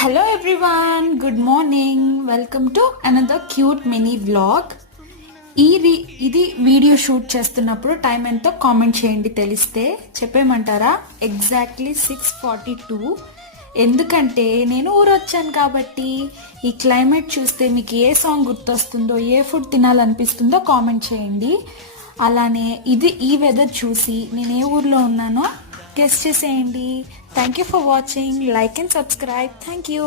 Hello everyone, good morning. Welcome to another cute mini vlog. ఇది video shoot చేస్తున్నప్పుడు time ఎంతో comment చేయండి, తెలిస్తే చెప్పేయమంటారా? ఎగ్జాక్ట్లీ 6:42. ఎందుకంటే నేను ఊరు వచ్చాను కాబట్టి. ఈ క్లైమేట్ చూస్తే మీకు ఏ సాంగ్ గుర్తొస్తుందో, ఏ ఫుడ్ తినాలనిపిస్తుందో కామెంట్ చేయండి. అలానే ఈ వెదర్ చూసి నేను ఏ ఊర్లో ఉన్నానో గెస్ చేసేయండి. Thank you for watching. Like and subscribe. Thank you.